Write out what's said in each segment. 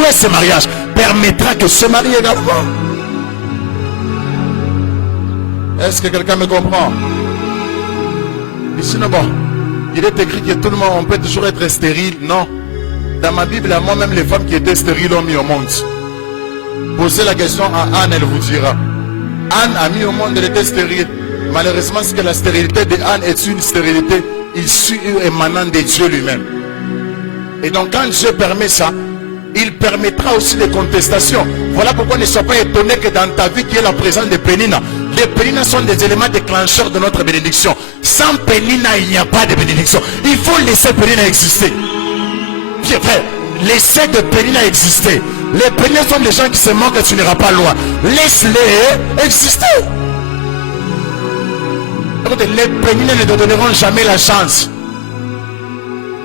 souhaite ce mariage permettra que ce mari également. Est-ce que quelqu'un me comprend? Ici, non, bon, il est écrit que tout le monde, on peut toujours être stérile. Non. Dans ma Bible, moi-même, les femmes qui étaient stériles ont mis au monde. Posez la question à Anne, elle vous dira. Anne a mis au monde, elle était stérile. Malheureusement, c'est que la stérilité de Anne est une stérilité issue et émanant de Dieu lui-même. Et donc, quand Dieu permet ça, il permettra aussi des contestations. Voilà pourquoi ne sois pas étonné que dans ta vie, qui est la présence de Pénina. Les Péninas sont des éléments déclencheurs de notre bénédiction. Sans Pénina, il n'y a pas de bénédiction. Il faut laisser Pénina exister. Bien frère, laissez de Pénina exister. Les Péninas sont des gens qui se moquent que tu n'iras pas loin. Laisse-les exister. Les Péninas ne te donneront jamais la chance.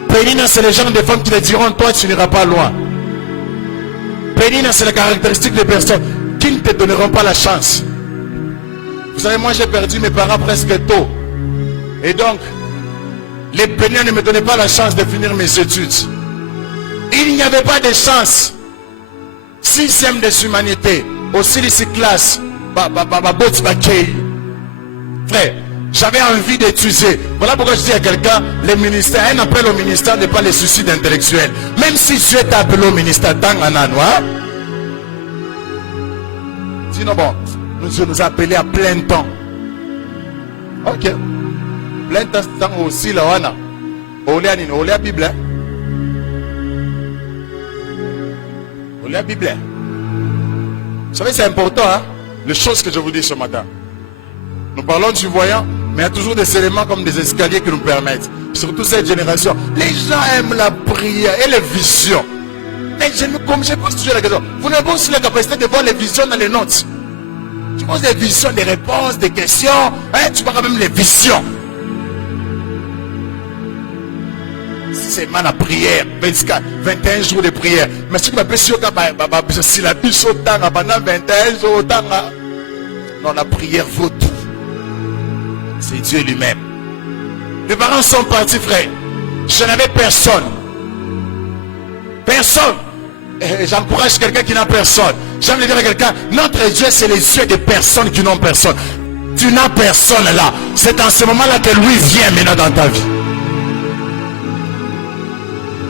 Pénina, c'est les gens de femmes qui te diront, toi tu n'iras pas loin. Pénina, c'est la caractéristique des personnes qui ne te donneront pas la chance. Vous savez, moi j'ai perdu mes parents presque tôt. Et donc, les Péninas ne me donnaient pas la chance de finir mes études. Il n'y avait pas de chance. 6e des humanités, aussi les classes, frère, j'avais envie d'étudier. Voilà pourquoi je dis à quelqu'un, les ministères, un appel au ministère n'est pas les suicides intellectuels. Même si tu es appelé au ministère, tant en anois. Sinon bon, nous nous appelés à plein temps. Ok. Plein temps aussi là, on a. On lit la Bible. On lit la Bible. Vous savez, c'est important, hein? Les choses que je vous dis ce matin. Nous parlons du voyant, mais il y a toujours des éléments comme des escaliers qui nous permettent. Surtout cette génération. Les gens aiment la prière et les visions. Mais comme je pose toujours la question, vous n'avez pas aussi la capacité de voir les visions dans les notes. Tu poses des visions, des réponses, des questions. Hein, tu vois quand même les visions. C'est mal la prière, 24, 21 jours de prière. Mais si tu m'appelles sur si la bise au temps, pendant 21 jours au temps, non, la prière vaut tout. C'est Dieu lui-même. Mes parents sont partis, frère. Je n'avais personne. Personne. Et j'encourage quelqu'un qui n'a personne. J'aime dire à quelqu'un, notre Dieu, c'est les dieux des personnes qui n'ont personne. Tu n'as personne là. C'est dans ce moment-là que lui vient maintenant dans ta vie.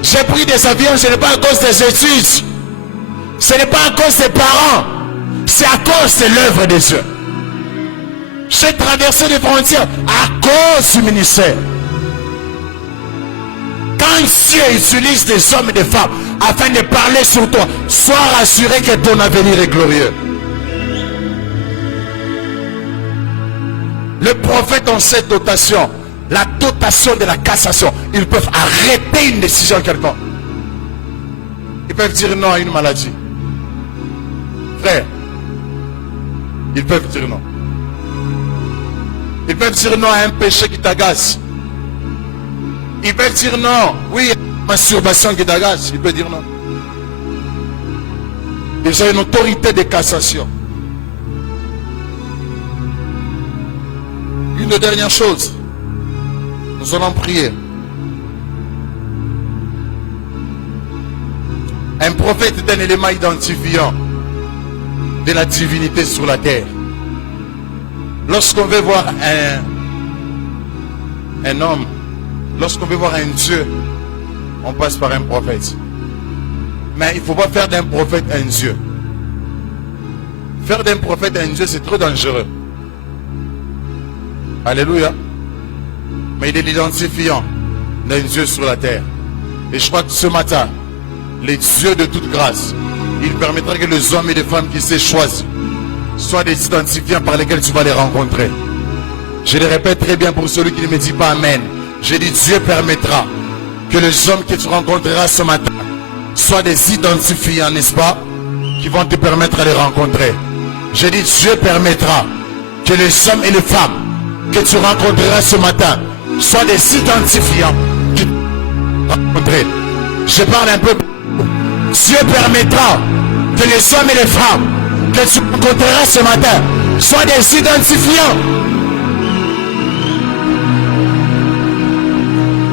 J'ai pris des avions, ce n'est pas à cause des études. Ce n'est pas à cause des parents. C'est à cause de l'œuvre de Dieu. J'ai traversé les frontières à cause du ministère. Quand Dieu utilise des hommes et des femmes afin de parler sur toi, sois rassuré que ton avenir est glorieux. Les prophètes ont cette dotation. La dotation de la cassation. Ils peuvent arrêter une décision quelconque. Ils peuvent dire non à une maladie. Frère, ils peuvent dire non. Ils peuvent dire non à un péché qui t'agace. Ils peuvent dire non. Oui, masturbation qui t'agace. Ils peuvent dire non. Ils ont une autorité de cassation. Une dernière chose. Nous allons prier. Un prophète est un élément identifiant de la divinité sur la terre. Lorsqu'on veut voir un homme, lorsqu'on veut voir un Dieu, on passe par un prophète. Mais il ne faut pas faire d'un prophète un Dieu. Faire d'un prophète un Dieu, c'est trop dangereux. Alléluia. Mais il est l'identifiant d'un Dieu sur la terre. Et je crois que ce matin, les dieux de toute grâce, il permettra que les hommes et les femmes qui s'est choisis soient des identifiants par lesquels tu vas les rencontrer. Je le répète très bien pour celui qui ne me dit pas Amen. Je dis Dieu permettra que les hommes que tu rencontreras ce matin soient des identifiants, n'est-ce pas, qui vont te permettre de les rencontrer. Je dis Dieu permettra que les hommes et les femmes que tu rencontreras ce matin soient des identifiants qui rencontrer. Je parle un peu. Dieu permettra que les hommes et les femmes que tu rencontreras ce matin soient des identifiants.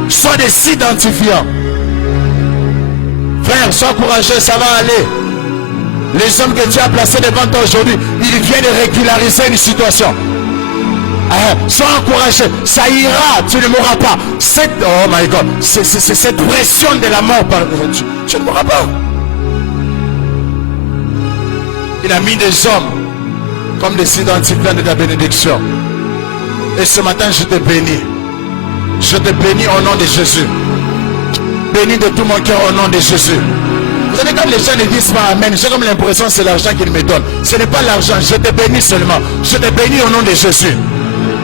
Soient des identifiants. Frère, sois courageux, ça va aller. Les hommes que Dieu a placés devant toi aujourd'hui, ils viennent de régulariser une situation. Sois encouragé, ça ira, tu ne mourras pas. Oh my God, c'est cette pression de la mort. Tu ne mourras pas. Il a mis des hommes comme des identifiants de ta bénédiction. Et ce matin, je te bénis. Je te bénis au nom de Jésus. Bénis de tout mon cœur au nom de Jésus. Vous savez, comme les gens ne disent pas Amen, j'ai comme l'impression que c'est l'argent qu'ils me donnent. Ce n'est pas l'argent, je te bénis seulement. Je te bénis au nom de Jésus.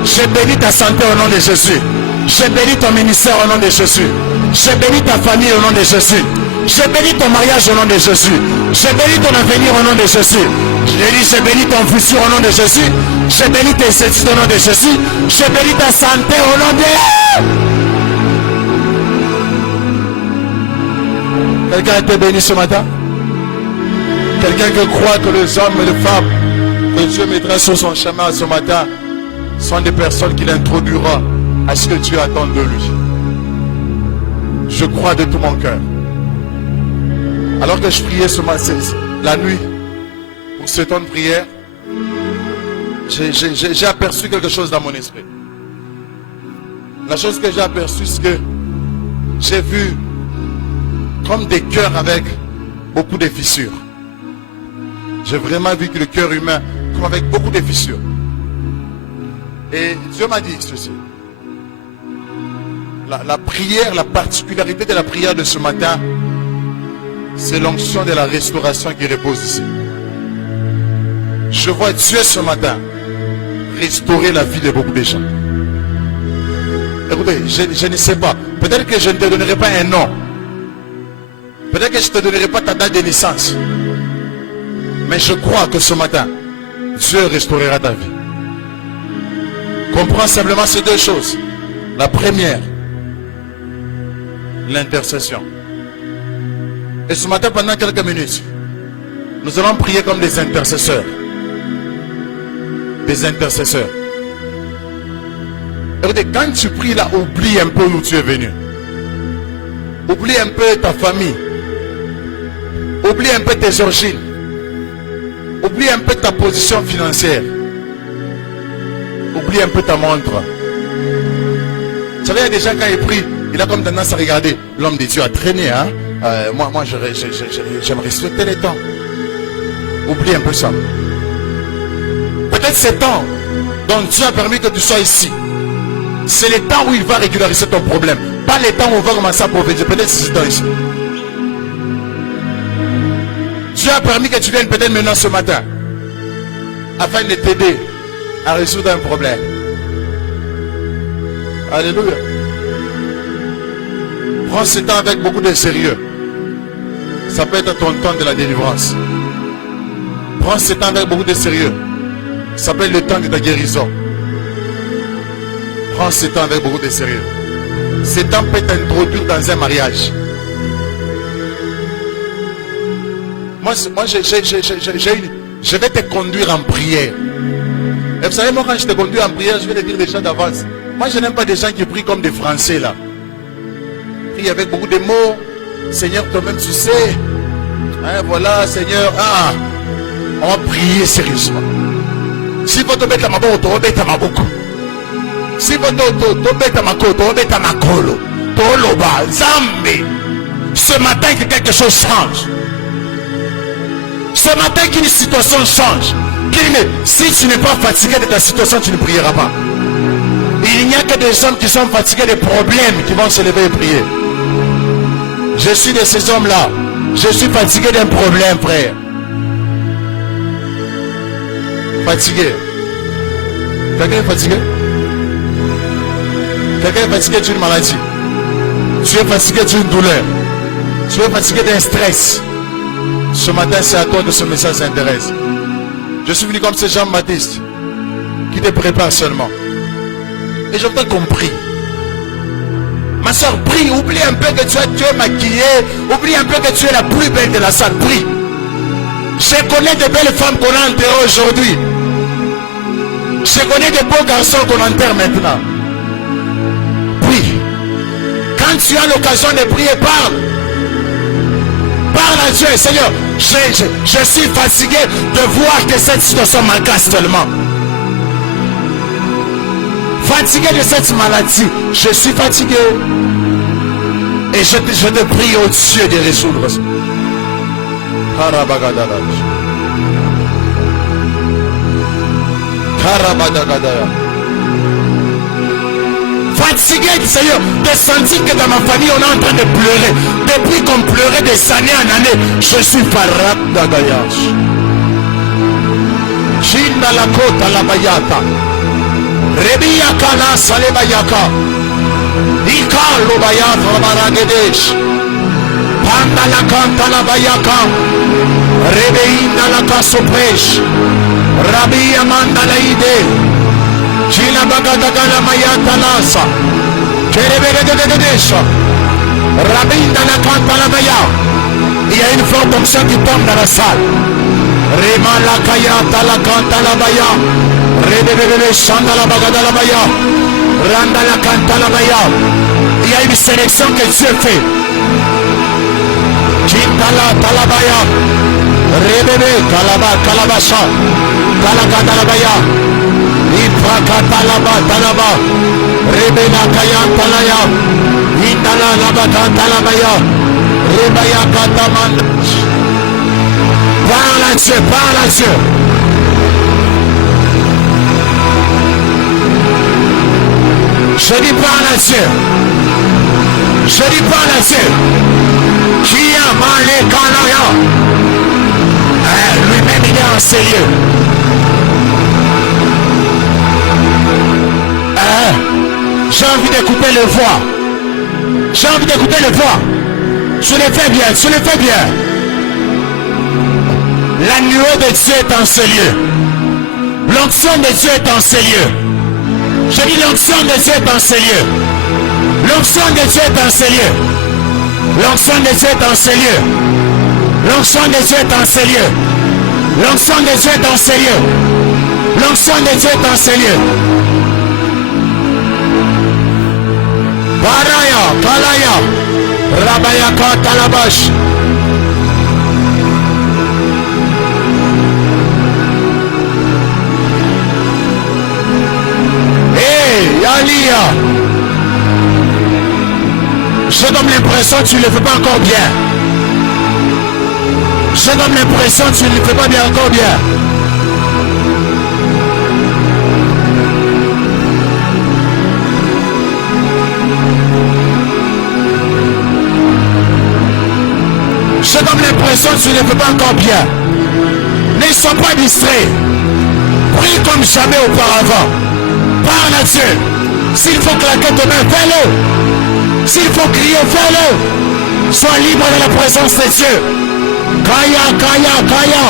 Je bénis ta santé au nom de Jésus. Je bénis ton ministère au nom de Jésus. Je bénis ta famille au nom de Jésus. Je bénis ton mariage au nom de Jésus. Je bénis ton avenir au nom de Jésus. Je bénis ton futur au nom de Jésus. Je bénis tes études au nom de Jésus. Je bénis ta santé au nom de... Quelqu'un a été béni ce matin? Quelqu'un qui croit que les hommes et les femmes que Dieu mettra sur son chemin ce matin sont des personnes qu'il introduira à ce que Dieu attend de lui. Je crois de tout mon cœur. Alors que je priais ce matin, la nuit, pour ce temps de prière, j'ai aperçu quelque chose dans mon esprit. La chose que j'ai aperçue, c'est que j'ai vu comme des cœurs avec beaucoup de fissures. J'ai vraiment vu que le cœur humain, comme avec beaucoup de fissures. Et Dieu m'a dit ceci. La prière, la particularité de la prière de ce matin, c'est l'onction de la restauration qui repose ici. Je vois Dieu ce matin restaurer la vie de beaucoup de gens. Écoutez, je ne sais pas. Peut-être que je ne te donnerai pas un nom. Peut-être que je ne te donnerai pas ta date de naissance. Mais je crois que ce matin, Dieu restaurera ta vie. Comprends simplement ces deux choses. La première, l'intercession. Et ce matin, pendant quelques minutes, nous allons prier comme des intercesseurs. Des intercesseurs. Écoutez, quand tu pries là, oublie un peu où tu es venu. Oublie un peu ta famille. Oublie un peu tes origines. Oublie un peu ta position financière. Oublie un peu ta montre. Vous savez, il y a des gens quand ils prient, il a comme tendance à regarder. L'homme de Dieu a traîné, hein. Moi j'aime respecter les temps. Oublie un peu ça. Peut-être ces temps dont Dieu a permis que tu sois ici, c'est le temps où il va régulariser ton problème. Pas les temps où on va commencer à prophétiser. Peut-être c'est ce temps ici. Dieu a permis que tu viennes peut-être maintenant ce matin afin de t'aider à résoudre un problème. Alléluia. Prends ce temps avec beaucoup de sérieux. Ça peut être ton temps de la délivrance. Prends ce temps avec beaucoup de sérieux. Ça peut être le temps de ta guérison. Prends ce temps avec beaucoup de sérieux. Ce temps peut t'introduire dans un mariage. Moi je vais te conduire en prière. Et vous savez, moi quand je te conduis en prière, je vais te dire déjà d'avance. Moi je n'aime pas des gens qui prient comme des Français là. Prie avec beaucoup de mots. Seigneur, toi-même tu sais. Hein, voilà, Seigneur. On va prier sérieusement. Si vous te mettez à ma boue, tu vas ma beaucoup. Si vous te mettez à ma côte, tu vas ma colo. Zambi. Ce matin que quelque chose change. Ce matin qu'une situation change. Si tu n'es pas fatigué de ta situation, tu ne prieras pas. Il n'y a que des hommes qui sont fatigués des problèmes qui vont se lever et prier. Je suis de ces hommes-là. Je suis fatigué d'un problème, frère. Fatigué. Quelqu'un est fatigué? Quelqu'un est fatigué d'une maladie. Tu es fatigué d'une douleur. Tu es fatigué d'un stress. Ce matin, c'est à toi que ce message s'intéresse. Je suis venu comme ce Jean-Baptiste qui te prépare seulement. Et je t'ai compris. Ma soeur, prie. Oublie un peu que tu es maquillée. Oublie un peu que tu es la plus belle de la salle. Prie. Je connais de belles femmes qu'on a enterrées aujourd'hui. Je connais de beaux garçons qu'on enterre maintenant. Prie. Quand tu as l'occasion de prier, parle. Parle à Dieu. Seigneur, je suis fatigué de voir que cette situation m'agace tellement. Fatigué de cette maladie. Je suis fatigué. Et je te prie au Dieu de résoudre ça. Fatigué, Seigneur, de sentir que dans ma famille on est en train de pleurer. Depuis qu'on pleurait des années en années, je suis farab d'agayage. Chinda la kota la bayata. Rebiyaka la salebayaka. Ika lo bayata la baragedesh. Panda la kanta la bayaka. Rebeina la kasopresh. Rabbi Amanda la ide. China bagadaga la mayata lasa. Kerebedededesha. Rabinda la kanta la baya. Il y a une forte onction qui tombe dans la salle. Rema la kayata la kanta la baya. Rebebebe shanda la bagada la baya. Randa la kanta la baya. Il y a une sélection que Dieu fait. Chintala talabaya. Rebebe kalaba kalabasha. Talakata la baya. Ipakatalaba talaba. Rebena kayan talaya. Indala labaka talabaya. Rebaya kataman. Parle à Dieu, parle à Dieu. Je dis parle à Dieu. Je dis parle à Dieu. Qui a malé kanaya? Lui-même il est en sérieux. J'ai envie d'écouter les voix. J'ai envie d'écouter les voix. Je le fais bien, je le fais bien. L'agneau de Dieu est en ce lieu. L'onction de Dieu est en ce lieu. Je dis l'onction de Dieu est en ce lieu. L'onction de Dieu est en ce lieu. L'onction de Dieu est en ce lieu. L'onction de Dieu est en ce lieu. L'onction de Dieu est en ce lieu. L'onction de Dieu est en ce lieu. Baraya, Kalaya, Rabayaka, Talabash. Hey, Yalia. Je donne l'impression que tu ne le fais pas encore bien. Je donne l'impression que tu ne le fais pas bien encore bien. Je donne l'impression que tu ne fais pas encore bien. Ne sois pas distrait. Prie comme jamais auparavant. Parle à Dieu. S'il faut claquer tes mains, fais-le. S'il faut crier, fais-le. Sois libre de la présence de Dieu. Kaya, Kaya, Kaya.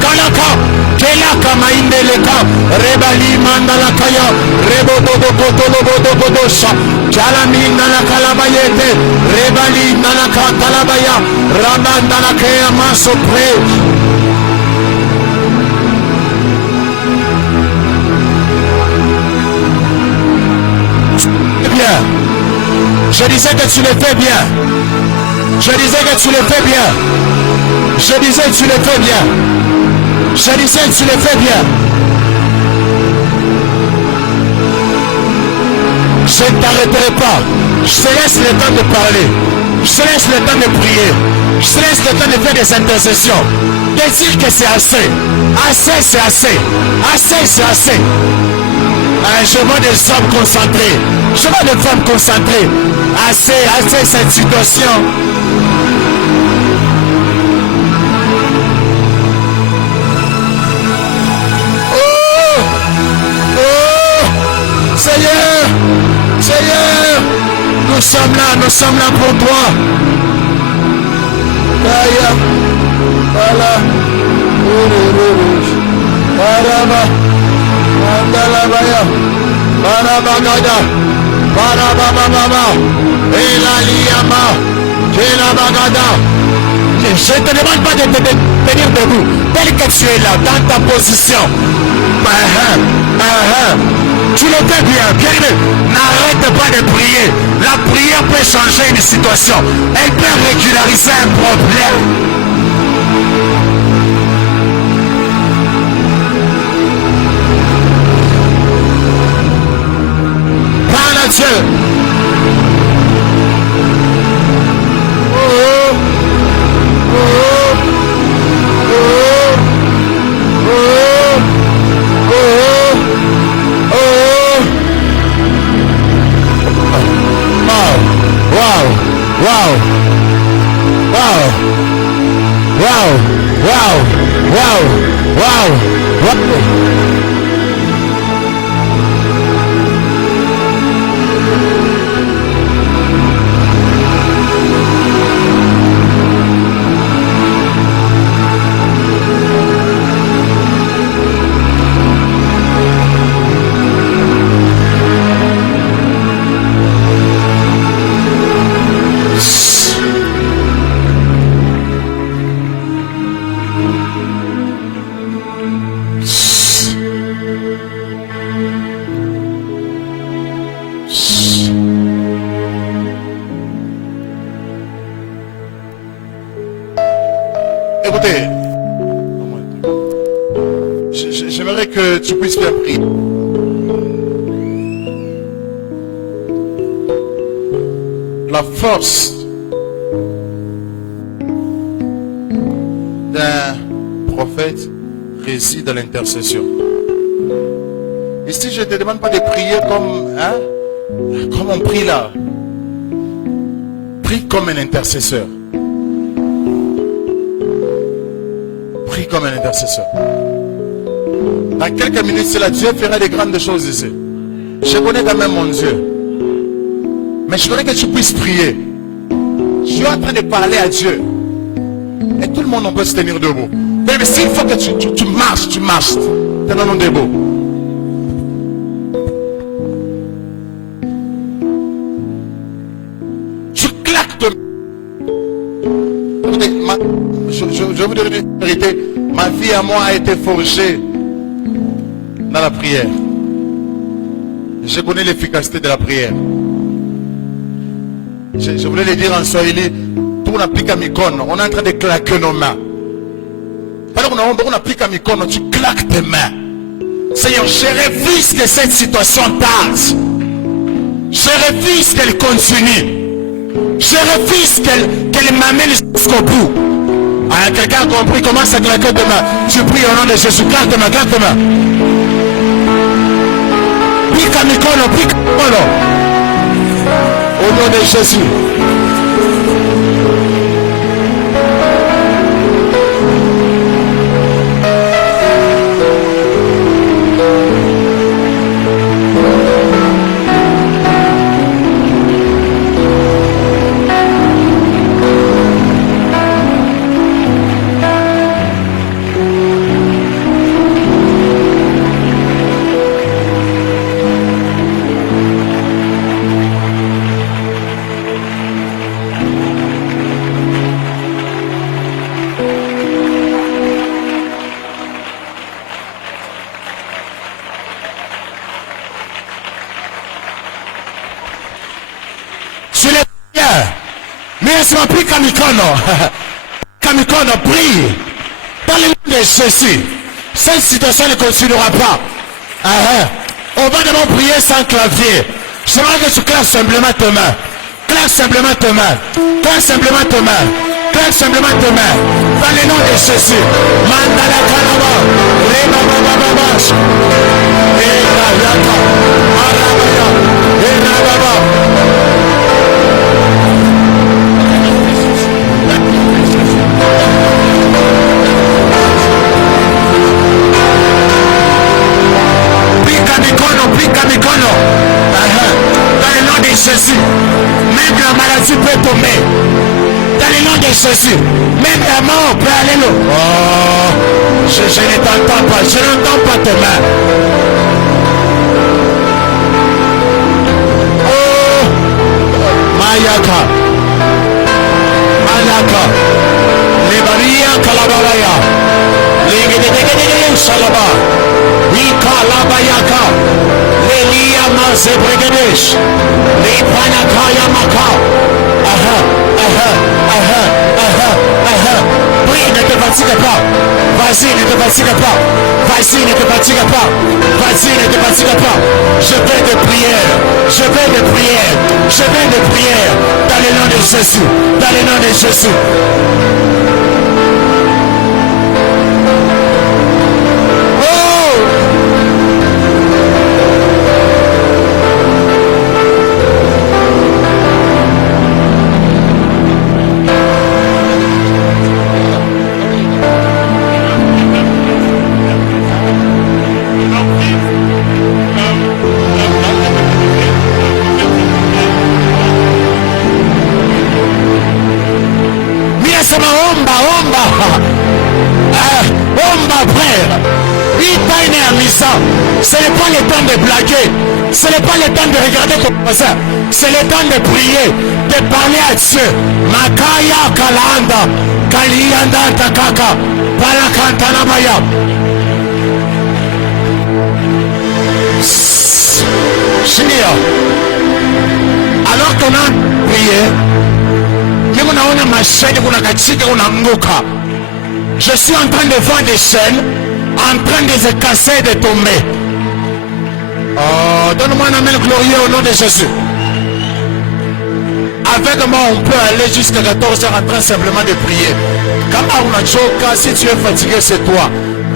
Kalaka, Kelaka maindeleka, Rebali mandala kaya, Rebodo bodo bodosha, Jalami nala kalabayete, Rebali nala katalabaya, Rabandala kaya masopre. Bien. Je disais que tu le fais bien. Je disais que tu le fais bien. Je disais que tu le fais bien. Je disais que tu le fais bien. Je ne t'arrêterai pas. Je te laisse le temps de parler. Je te laisse le temps de prier. Je te laisse le temps de faire des intercessions. De dire que c'est assez. Assez, c'est assez. Assez, c'est assez. Je vois des hommes concentrés. Je vois des femmes concentrées. Assez, assez cette situation. Seigneur, Seigneur, nous sommes là pour toi. Voilà. Andalabaya. Barabagada. Barabababa. Elaliama. Kelabagada. Je ne te demande pas de tenir debout. Tel que tu es là, dans ta position. Tu le fais bien, bien. N'arrête pas de prier. La prière peut changer une situation. Elle peut régulariser un problème. Parle à Dieu. Écoutez, j'aimerais que tu puisses faire prier. La force d'un prophète réside dans l'intercession. Ici, je ne te demande pas de prier comme on prie là. Prie comme un intercesseur. Prie comme un intercesseur. Dans quelques minutes, c'est là, Dieu fera des grandes choses ici. Je connais quand même mon Dieu. Mais je voudrais que tu puisses prier. Je suis en train de parler à Dieu. Et tout le monde, on peut se tenir debout. Mais s'il faut que tu marches, tu marches. Tenons-nous debout. Tu claques de... Je vais vous donner une vérité. Ma vie à moi a été forgée dans la prière. Je connais l'efficacité de la prière. Je voulais le dire en swahili. Tout on applique à mikono. On est en train de claquer nos mains. Pendant qu'on applique à mikono, tu claques tes mains. Seigneur, je refuse que cette situation tarde. Je refuse qu'elle continue. Je refuse qu'elle m'amène jusqu'au bout. Ah, quelqu'un a compris comment ça claque de main. Tu pries au nom de Jésus. Claque de main, claque de main. Pique à mikono, pique à mikono. Au nom de Jésus. Prie Kamikono, prie. Dans le nom de Jésus, cette situation ne continuera pas. On va d'abord prier sans clavier. J'aimerais que tu claques simplement tes mains. Claque simplement tes mains. Claque simplement tes mains. Claque simplement tes mains. Dans le nom de Jésus. Mandala Kanaba. Rema Baba. Eka Yaka. Arabaya. Eka Baba. Mikono. Dans le nom de Jésus, même la maladie peut tomber. Dans le nom de Jésus, même la mort peut aller là. Oh, je ne t'entends pas, je n'entends pas tes mains. Malaka. Malaka. Lebaria Kalabaraya. Legedegedegede Salaba. Ika Labayaka. Lelia Mazebregedesh. Lepanakaya Maka. Aha. Prie, ne te fatigue pas. Vas-y, ne te fatigue pas. Vas-y, ne te fatigue pas. Vas-y, ne te fatigue pas. Je vais de prière. Je vais de prière. Je vais de prière. Dans le nom de Jésus. Dans le nom de Jésus. Ce n'est pas le temps de blaguer, ce n'est pas le temps de regarder ton voisin, c'est le temps de prier, de parler à Dieu. Makaya Kalanda, Kalianda Takaka, Palakantanamaya. Alors qu'on a prié, je suis en train de voir des chaînes en train de se casser, de tomber. Oh, donne-moi un amen glorieux au nom de Jésus. Avec moi, on peut aller jusqu'à 14h en train simplement de prier. Si tu es fatigué, c'est toi.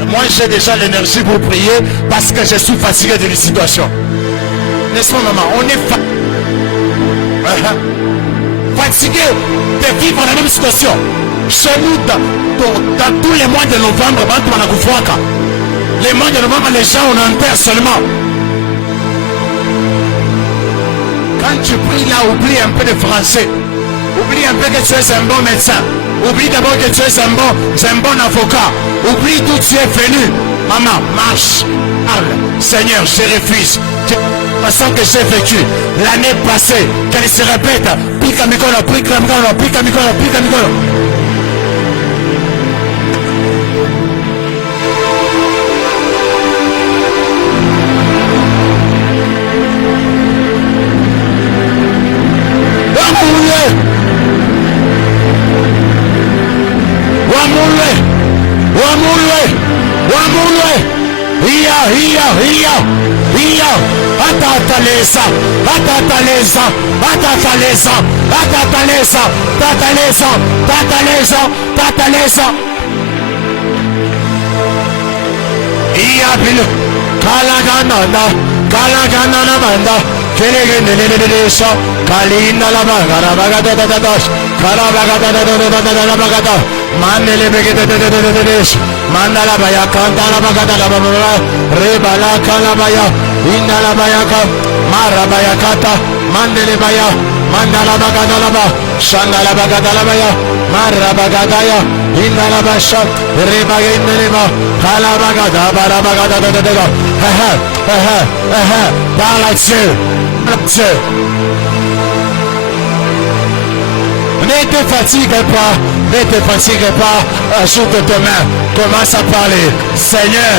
Moi, j'ai déjà l'énergie pour prier parce que je suis fatigué de la situation. N'est-ce pas, maman? On est fatigué de vivre la même situation. Chez nous, dans tous les mois de novembre, les mois de novembre, les gens on enterre seulement. Quand tu pries là, oublie un peu de français. Oublie un peu que tu es un bon médecin. Oublie d'abord que tu es un bon avocat. Oublie d'où tu es venu. Maman, marche, parle. Seigneur, je refuse. De la façon que j'ai vécu l'année passée, qu'elle se répète. Pique à micro, pique à micro, pique à micro, pique à micro. Tatalesa. Iya bilu kalagana manda kelegedededesa kalina la bagara bagada dadas kalabagada bagada mandele begededededesa mandala baya kantala bagada la bagara rebala kalabaya inala baya ka marabaya kata mandele baya mandala bagada la ba shandala bagada la baya marabagadaya inala basha rebageneleba kalabagada barabagada par la Dieu. Ne te fatigue pas, ajoute tes mains, commence à parler. Seigneur,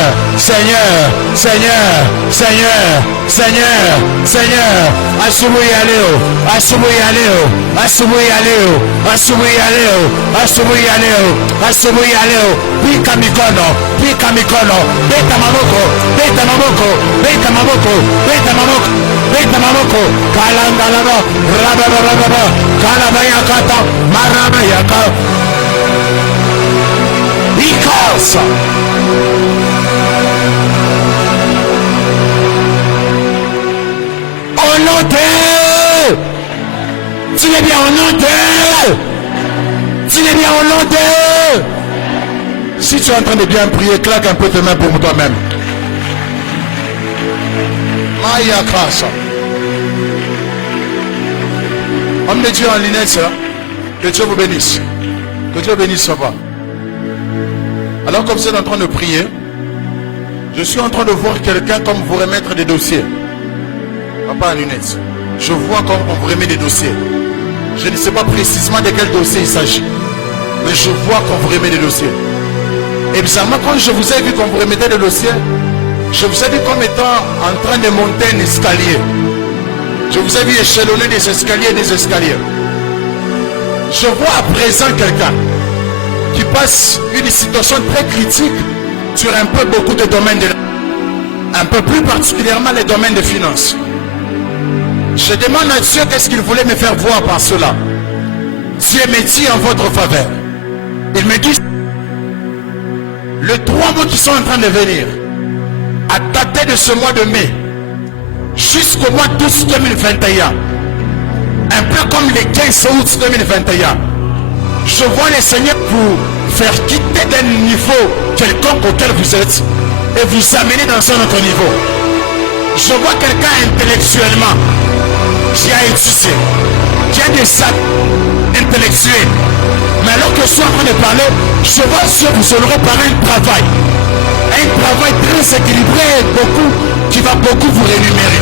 asubuhi ya leo, pika mikono, beta mamoko, kalanda laba, raba, kalabaya kata, maraba yaka, ikasa. Au nom de, tu es bien au nom de, si tu es en train de bien prier, claque un peu tes mains pour toi-même. Maya Kasa. Homme de Dieu en lunette, que Dieu vous bénisse. Que Dieu bénisse papa. Alors comme vous êtes en train de prier, je suis en train de voir quelqu'un comme vous remettre des dossiers. Papa en lunette. Je vois comme on vous remet des dossiers. Je ne sais pas précisément de quel dossier il s'agit. Mais je vois qu'on vous remet des dossiers. Et bizarrement, quand je vous ai vu qu'on vous remettait des dossiers, je vous ai vu comme étant en train de monter un escalier. Je vous ai vu échelonner des escaliers, des escaliers. Je vois à présent quelqu'un qui passe une situation très critique sur un peu beaucoup de domaines, un peu plus particulièrement les domaines des finances. Je demande à Dieu qu'est-ce qu'il voulait me faire voir par cela. Dieu me dit en votre faveur. Il me dit, les 3 mois qui sont en train de venir, à dater de ce mois de mai, jusqu'au mois d'août 2021, un peu comme le 15 août 2021, je vois le Seigneur vous faire quitter d'un niveau quelconque auquel vous êtes et vous amener dans un autre niveau. Je vois quelqu'un intellectuellement qui a étudié, qui a des sacs intellectuels. Mais alors que je suis en train de parler, je vois Dieu vous honorer par un travail très équilibré et qui va beaucoup vous rémunérer.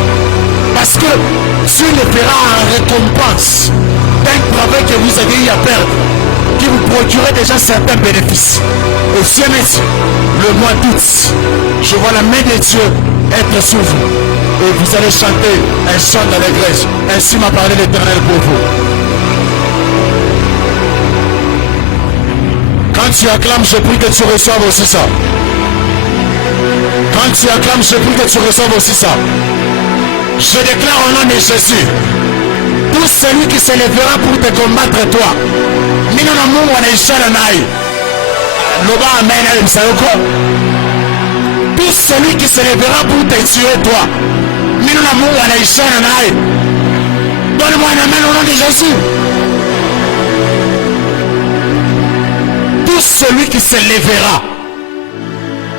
Parce que Dieu le fera en récompense d'un travail que vous avez eu à perdre, qui vous procurait déjà certains bénéfices. Et Dieu me dit, le mois d'août, je vois la main de Dieu être sur vous. Et vous allez chanter un chant d'allégresse. Ainsi m'a parlé l'Éternel pour vous. Quand tu acclames, je prie que tu reçoives aussi ça. Quand tu acclames, je prie que tu reçoives aussi ça. Je déclare au nom de Jésus, tout celui qui se lèvera pour te combattre toi, tout celui qui se lèvera pour te tuer toi, donne-moi un amen au nom de Jésus. Tout celui qui se lèvera,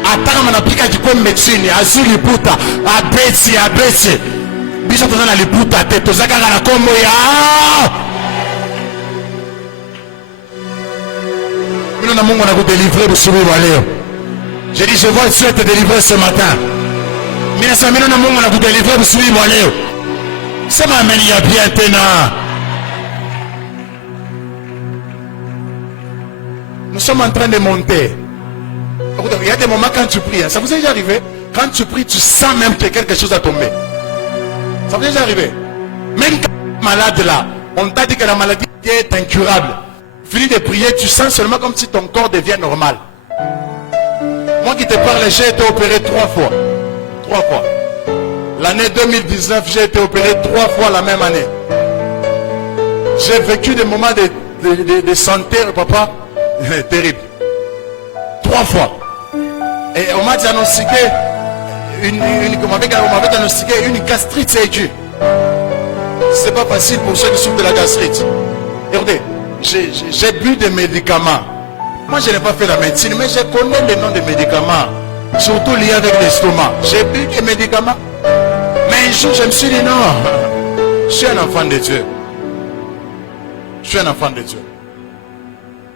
ataka manapika kikombe médecine azuli puta abeti biso tozana liputa te tozakaka na kombo ya mino na Mungu anakudélivrer busubi wa leo. J'ai dit je vois Dieu te délivrer ce matin. Mino na Mungu anakudélivrer busubi wa leo. Sema amen ya bien tena. Nous sommes en train de monter. Il y a des moments quand tu pries, ça vous est déjà arrivé? Quand tu pries, tu sens même que quelque chose a tombé. Ça vous est déjà arrivé? Même quand tu es malade là, on t'a dit que la maladie est incurable. Fini de prier, tu sens seulement comme si ton corps devient normal. Moi qui te parle, j'ai été opéré 3 fois. 3 fois. L'année 2019, j'ai été opéré 3 fois la même année. J'ai vécu des moments de santé, papa, terrible. 3 fois. Et on m'a diagnostiqué on m'avait diagnostiqué une gastrite aiguë. C'est pas facile pour ceux qui souffrent de la gastrite. Et regardez, j'ai bu des médicaments. Moi je n'ai pas fait la médecine, mais je connais les noms des médicaments, surtout liés avec l'estomac. J'ai bu des médicaments. Mais un jour je me suis dit non, je suis un enfant de Dieu. Je suis un enfant de Dieu.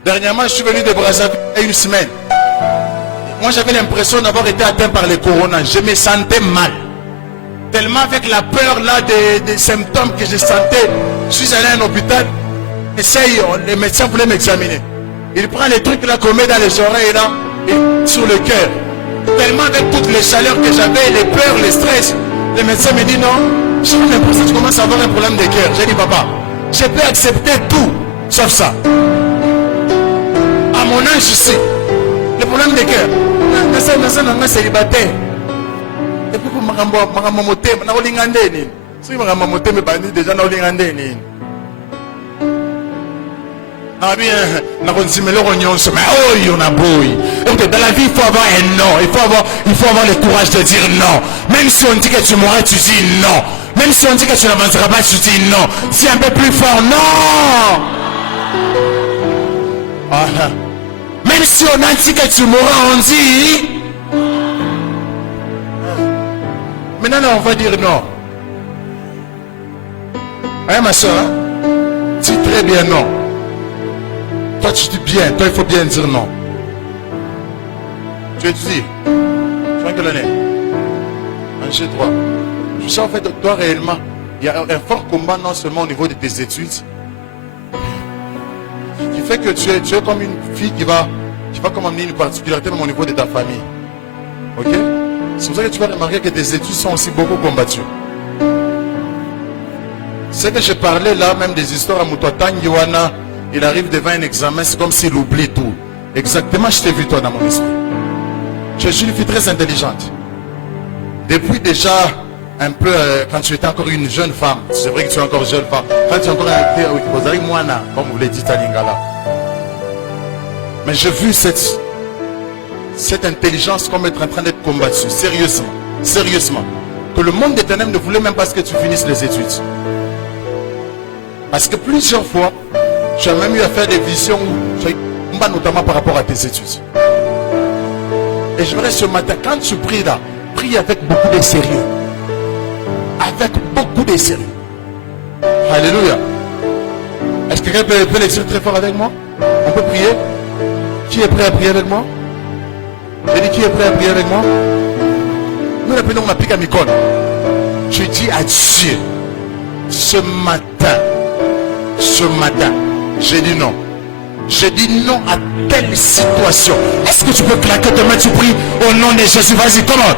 Dernièrement, je suis venu de Brazzaville il y a une semaine. Moi, j'avais l'impression d'avoir été atteint par le corona. Je me sentais mal. Tellement avec la peur là des symptômes que je sentais. Je suis allé à un hôpital. Les médecins voulaient m'examiner. Il prend les trucs là qu'on met dans les oreilles là et sur le cœur. Tellement avec toutes les chaleurs que j'avais, les peurs, les stress. Le médecin me dit non. J'ai l'impression que tu commences à avoir un problème de cœur. J'ai dit papa, je peux accepter tout sauf ça. À mon âge ici, le problème de cœur. Je suis célibataire. Et puis pour ma moté, na olingande ni. Si ma moté me bandi déjà na olingande ni. Ah bien, na konsimelo ronyon mais oh il y en a boy. Donc dans la vie il faut avoir un non, il faut avoir le courage de dire non. Même si on dit que tu mourras, tu dis non. Même si on dit que tu n'avanceras pas, tu dis non. C'est un peu plus fort, non. Ah. Même si on a dit que tu mourras, on dit. Maintenant, on va dire non. Hein, ma soeur? Dis très bien non. Toi, tu dis bien. Toi, il faut bien dire non. Tu étudies. Tu as quelle année? En G3. Tu sais, en fait, toi, réellement, il y a un fort combat non seulement au niveau de tes études, fait que tu es comme une fille qui va comme amener une particularité même au niveau de ta famille. Ok? C'est pour ça que tu vas remarquer que tes études sont aussi beaucoup combattues. C'est que je parlais là même des histoires à Moutouatan Yohana. Il arrive devant un examen, c'est comme s'il oublie tout. Exactement, je t'ai vu toi dans mon esprit. Je suis une fille très intelligente. Depuis déjà un peu, quand tu étais encore une jeune femme, c'est vrai que tu es encore jeune femme, quand tu es encore un moana, comme vous l'avez dit à Lingala. Mais j'ai vu cette intelligence comme être en train d'être combattue, sérieusement. Que le monde des ténèbres ne voulait même pas que tu finisses les études. Parce que plusieurs fois, tu as même eu à faire des visions, notamment par rapport à tes études. Et je voudrais ce matin, quand tu pries là, prie avec beaucoup de sérieux. Avec beaucoup de sérieux. Alléluia. Est-ce que quelqu'un peut l'écrire très fort avec moi? On peut prier? Qui est prêt à prier avec moi? J'ai dit, qui est prêt à prier avec moi? Nous l'appelons la pique à Micone. Tu dis à Dieu, ce matin, j'ai dit non. J'ai dit non à telle situation. Est-ce que tu peux claquer tes mains, tu pries au nom de Jésus? Vas-y, comment?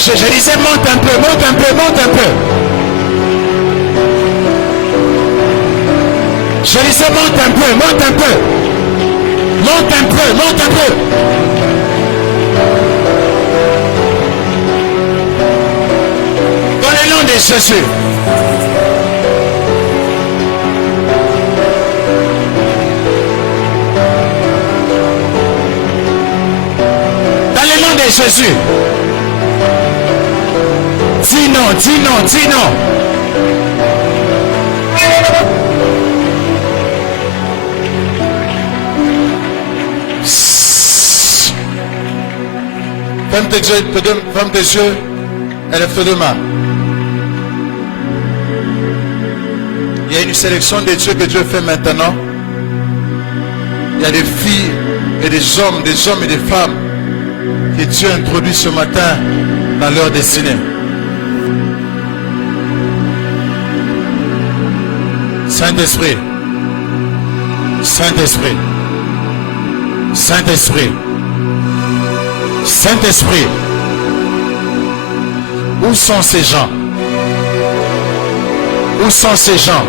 Je disais monte un peu. Je disais monte un peu. Dans le nom de Jésus. Dans le nom de Jésus. Dis non. Ferme tes yeux, élève tes mains. Il y a une sélection de Dieu que Dieu fait maintenant. Il y a des filles et des hommes et des femmes que Dieu introduit ce matin dans leur destinée. Saint-Esprit, où sont ces gens? Où sont ces gens?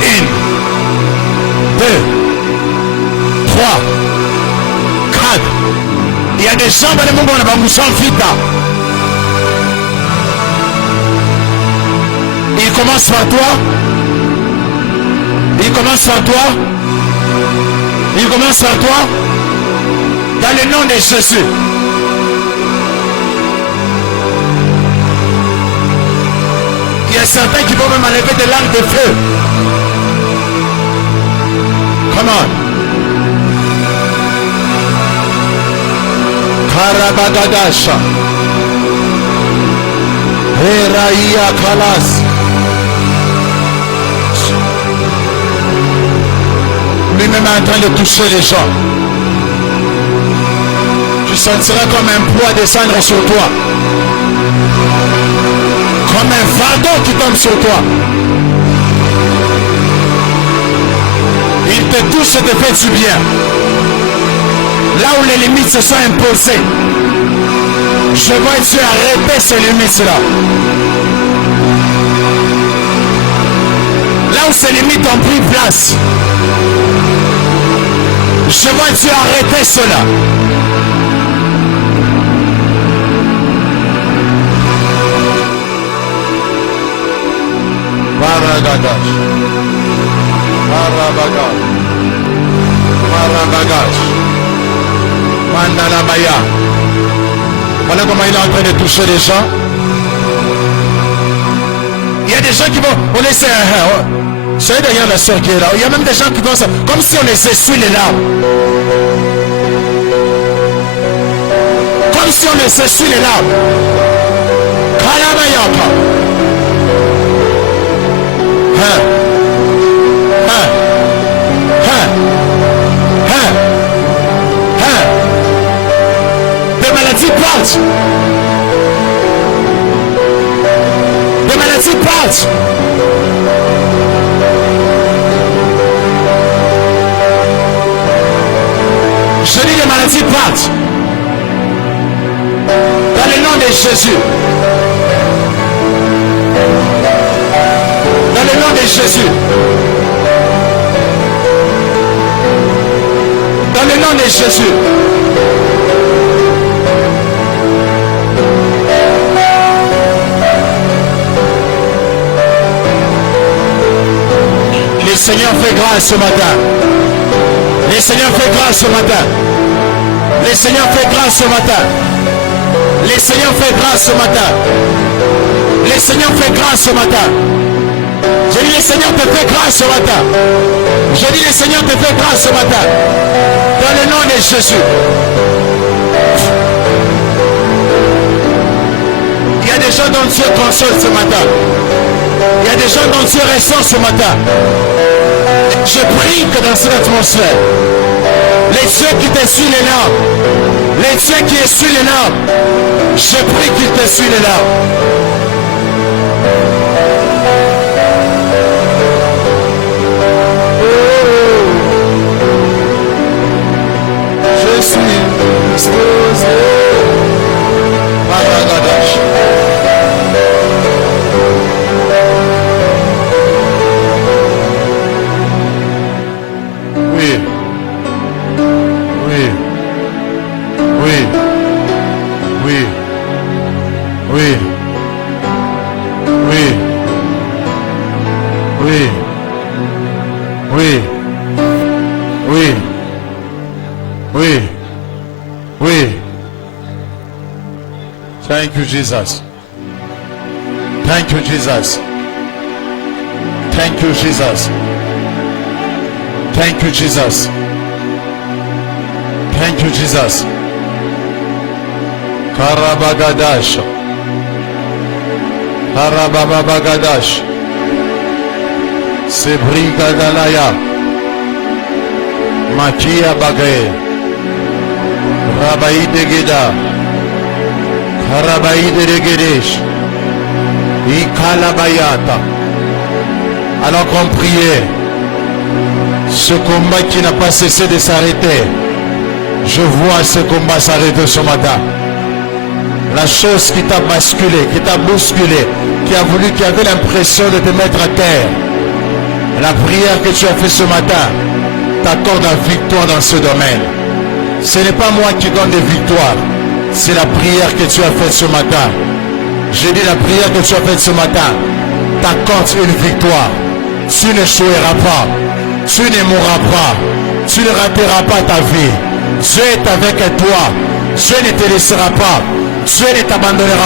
Une, deux, trois, quatre. Il y a des gens dans le monde où on a besoin de vite. Il commence par toi. Dans le nom de Jésus. Il y a certains qui vont même enlever des langues de feu. Come on. Karabagadasha. Heraïa Kalas. Lui-même est en train de toucher les gens. Tu sentiras comme un poids descendre sur toi. Comme un fardeau qui tombe sur toi. Il te touche et te fait du bien. Là où les limites se sont imposées, je vois Dieu arrêter ces limites-là. Là où ces limites ont pris place, je vois Dieu arrêter cela. Baragadash. Marabagash. Mandanabaya. Voilà comment il est en train de toucher les gens. Il y a des gens qui vont, on essaie, c'est derrière la soeur qui est là. Il y a même des gens qui vont, comme si on les essuie les larmes. Comme si on les essuie les larmes. Kalabayaka. Des maladies partent. Des maladies partent. Je dis les maladies partent. Dans le nom de Jésus. Dans le nom de Jésus. Dans le nom de Jésus. Le Seigneur fait grâce ce matin. Le Seigneur fait grâce ce matin. Le Seigneur fait grâce ce matin. Le Seigneur fait grâce ce matin. Le Seigneur fait grâce ce matin. Je dis le Seigneur te fait grâce ce matin. Je dis le Seigneur te fait grâce ce matin. Dans le nom de Jésus. Il y a des gens dont Dieu console ce matin. Il y a des gens dont Dieu ressort ce matin. Je prie que dans cette atmosphère, les cieux qui t'essuient les larmes, les cieux qui essuient les larmes, je prie qu'ils t'essuient les larmes. Je suis disposé. Paragadash. Oui. Oui. Oui. Oui. Oui. Oui. Oui. Oui. Oui. Oui. Oui. Thank you, Jesus. Thank you, Jesus. Thank you, Jesus. Thank you, Jesus. Thank you, Jesus. Karabagadash. Karababagadash. Sebrigadalaya. Makia Bagaye. Rabaï de Geda. Karabaï de Gedesh. Ikalabayata. Alors qu'on priait, ce combat qui n'a pas cessé de s'arrêter, je vois ce combat s'arrêter ce matin. La chose qui t'a basculé, qui t'a bousculé, qui avait l'impression de te mettre à terre, la prière que tu as fait ce matin t'accorde la victoire dans ce domaine. Ce n'est pas moi qui donne des victoires, c'est la prière que tu as faite ce matin. J'ai dit la prière que tu as faite ce matin t'accorde une victoire. Tu n'échoueras pas, tu ne mourras pas, tu ne rateras pas ta vie. Dieu est avec toi, Dieu ne te laissera pas, Dieu ne t'abandonnera